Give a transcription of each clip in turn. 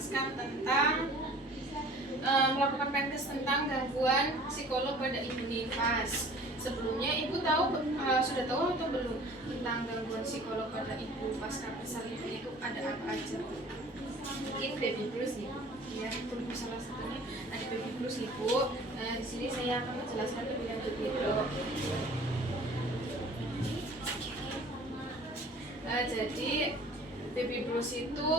menjelaskan tentang melakukan podcast tentang gangguan psikolog pada ibu nifas. Sebelumnya ibu sudah tahu atau belum tentang gangguan psikolog pada ibu pasca persalinan itu ada apa aja? Mungkin baby blues ya, itu salah satunya ada baby blues ibu. Di sini saya akan menjelaskan lebih lanjut gitu. Jadi baby blues itu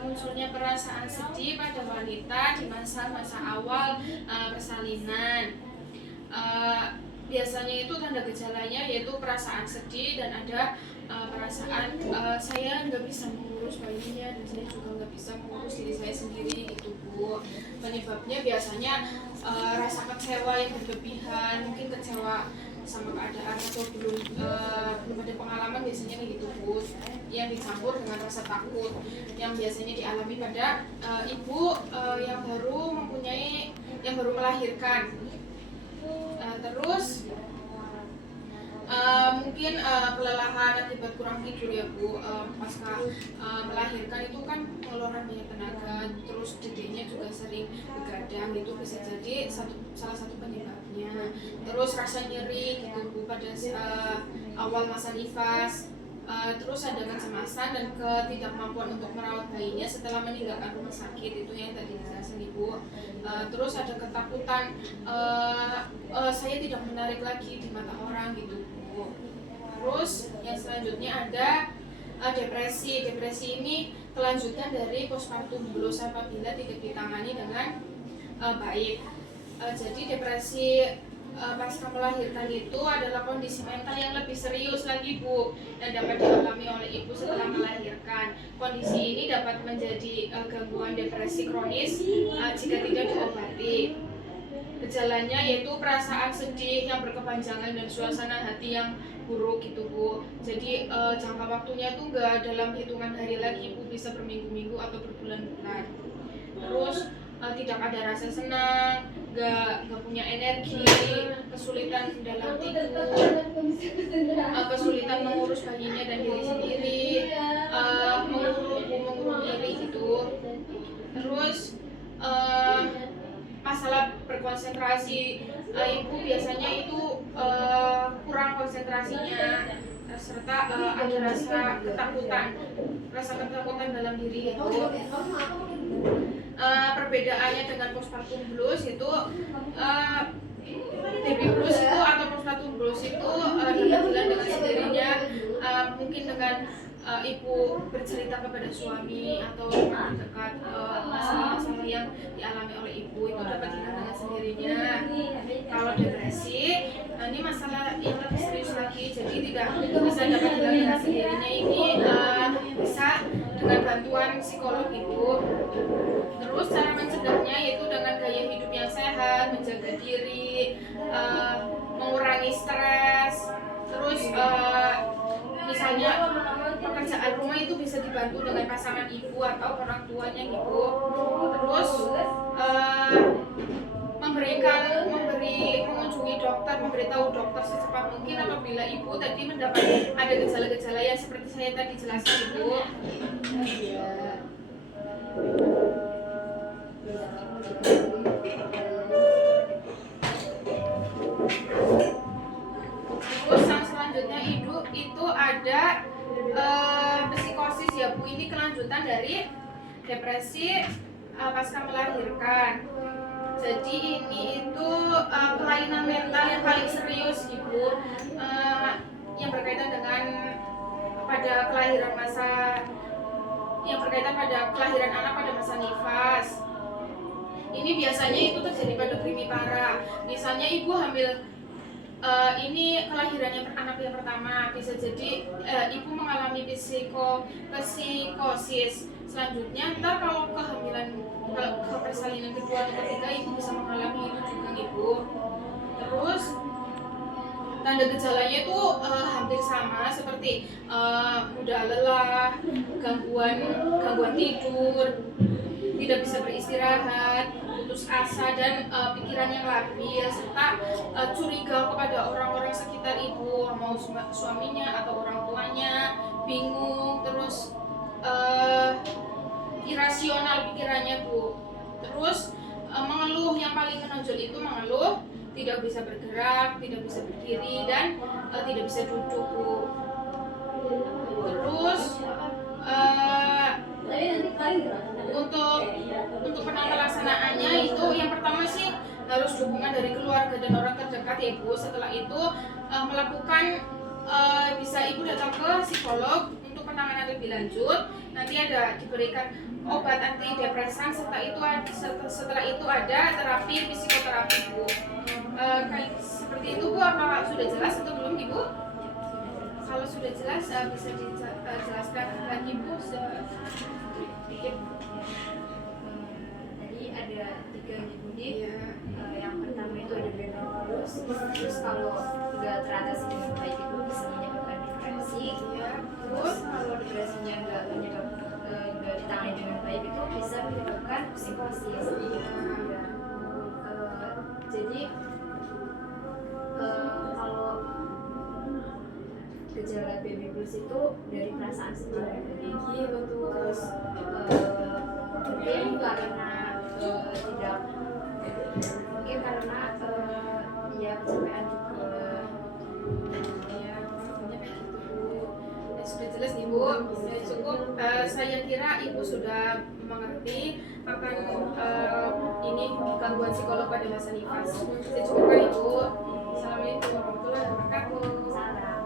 munculnya perasaan sedih pada wanita di masa-masa awal persalinan. Biasanya itu tanda gejalanya yaitu perasaan sedih dan ada perasaan saya nggak bisa mengurus bayinya dan saya juga nggak bisa mengurus diri saya sendiri gitu Bu. Penyebabnya biasanya rasa kecewa yang berlebihan, mungkin kecewa sama keadaan atau belum ada pengalaman biasanya gitu Bu, yang dicampur dengan rasa takut yang biasanya dialami pada ibu yang baru melahirkan. Terus mungkin kelelahan akibat kurang tidur ya Bu, pasca melahirkan itu kan pengeluaran banyak tenaga, terus dedeknya juga sering begadang, itu bisa jadi salah satu penyebabnya. Terus rasa nyeri gitu Bu pada awal masa nifas. Terus ada kecemasan dan ketidakmampuan untuk merawat bayinya setelah meninggalkan rumah sakit, itu yang tadi dijelasin Ibu. Terus ada ketakutan saya tidak menarik lagi di mata orang gitu Bu. Terus yang selanjutnya ada depresi. Depresi ini kelanjutan dari postpartum blues apabila tidak ditangani dengan baik. Jadi depresi pasca melahirkan itu adalah kondisi mental yang lebih serius lagi Bu, yang dapat dialami oleh ibu setelah melahirkan. Kondisi ini dapat menjadi gangguan depresi kronis jika tidak diobati. Gejalanya yaitu perasaan sedih yang berkepanjangan dan suasana hati yang buruk gitu Bu. Jadi jangka waktunya itu enggak dalam hitungan hari lagi Bu, bisa berminggu-minggu atau berbulan-bulan. Terus tidak ada rasa senang, gak punya energi, kesulitan dalam tidur, kesulitan mengurus bayinya dan diri sendiri, mengurung diri gitu. Terus masalah berkonsentrasi, ibu biasanya itu kurang konsentrasinya, serta ada rasa ketakutan dalam diri itu. Perbedaannya dengan postpartum blues itu baby blues itu atau postpartum blues itu dapat hilang dengan sendirinya, mungkin dengan ibu bercerita kepada suami atau teman dekat masalah-masalah yang dialami oleh ibu, itu dapat hilang dengan sendirinya. Kalau depresi ini masalah yang lebih serius lagi, jadi tidak bisa dapat hilang dengan sendirinya. Ini bisa dengan bantuan psikolog ibu. Terus cara mencegahnya yaitu dengan gaya hidup yang sehat, menjaga diri, mengurangi stres. Terus misalnya pekerjaan rumah itu bisa dibantu dengan pasangan ibu atau orang tuanya ibu. Terus mengunjungi dokter, memberitahu dokter secepat mungkin apabila ibu tadi mendapat ada gejala-gejala yang seperti saya tadi jelaskan ibu. Terus yang selanjutnya itu ada psikosis ya Bu, ini kelanjutan dari depresi pasca melahirkan. Jadi ini itu kelainan mental yang paling serius Ibu, yang berkaitan pada kelahiran anak pada masa nifas. Ini biasanya itu terjadi pada primipara. Misalnya ibu hamil, ini kelahirannya anak yang pertama, bisa jadi ibu mengalami psikosis. Selanjutnya ntar kalau ke persalinan kedua atau ketiga ibu bisa mengalami itu juga ibu. Terus tanda gejalanya itu hampir sama seperti mudah lelah, gangguan tidur, tidak bisa beristirahat, putus asa dan pikiran yang labil, serta curiga kepada orang-orang sekitar ibu, mau suaminya atau orang tuanya, bingung, terus irasional pikirannya Bu. Terus mengeluh, yang paling menonjol itu mengeluh, tidak bisa bergerak, tidak bisa berdiri, dan tidak bisa duduk Bu. Terus untuk pelaksanaannya itu yang pertama sih harus dukungan dari keluarga dan orang terdekat ya Bu. Setelah itu melakukan bisa Ibu datang ke psikolog untuk penanganan lebih lanjut. Nanti ada diberikan obat antidepresan, setelah itu ada terapi psikoterapi Bu. Kayak seperti itu Bu. Apa sudah jelas atau belum Ibu? Kalau sudah jelas bisa dijelaskan lagi Bu sedikit. Tadi ada 3 nih Bu. Yang pertama itu ada menopause. Terus kalau nggak teratasi dengan baik itu bisa menyebabkan depresi. Terus kalau depresinya nggak ditangani dengan baik itu bisa menyebabkan psikosis. Jadi kalau gejala baby blues itu dari perasaan sendiri. Terus mungkin karena ya kecapean juga. Ya, pokoknya kayak gitu Bu. Ya, sudah jelas Ibu. Cukup. Saya kira Ibu sudah mengerti akan ini gangguan psikolog pada masa nifas. Saya cukupkan Ibu. Assalamualaikum warahmatullahi wabarakatuh.